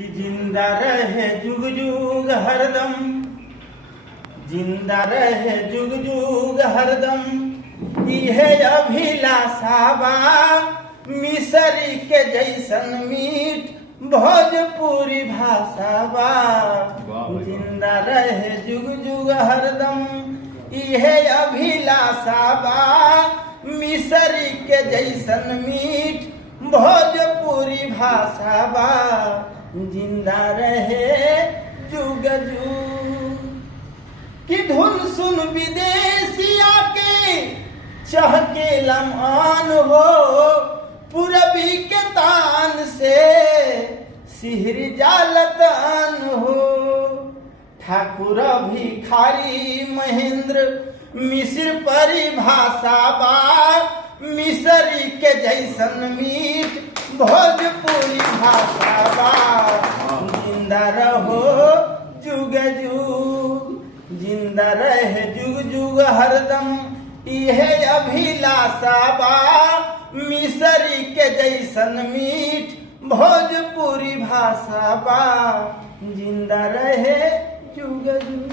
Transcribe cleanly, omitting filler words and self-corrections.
कि जिंदा रहे जुग जुग हरदम, जिंदा रहे जुग जुग हरदम, इहे अभिलाषा बा। मिसरी के जैसन मीठ भोजपुरी भाषा बा। जिंदा रहे जुग जुग हरदम, इहे अभिलाषा बा। मिसरी के जैसन मीठ भोजपुरी भाषा बा। जिंदा रहे जुग जुग की धुन सुन विदेशिया के चहके लम्हान हो। पूरबी के तान से सिहर जालतान हो। ठाकुर भिखारी महेंद्र मिश्र परिभाषा बा। मिसरी के जैसन मीठ भोजपुरी भाषा बा। जिंदा रहो जुग जुग, जिंदा रहे जुग जुग हरदम, इहे अभिलाषा बा। मिसरी के जैसन मीठ भोजपुरी भाषा बा। जिंदा रहे जुग जुग।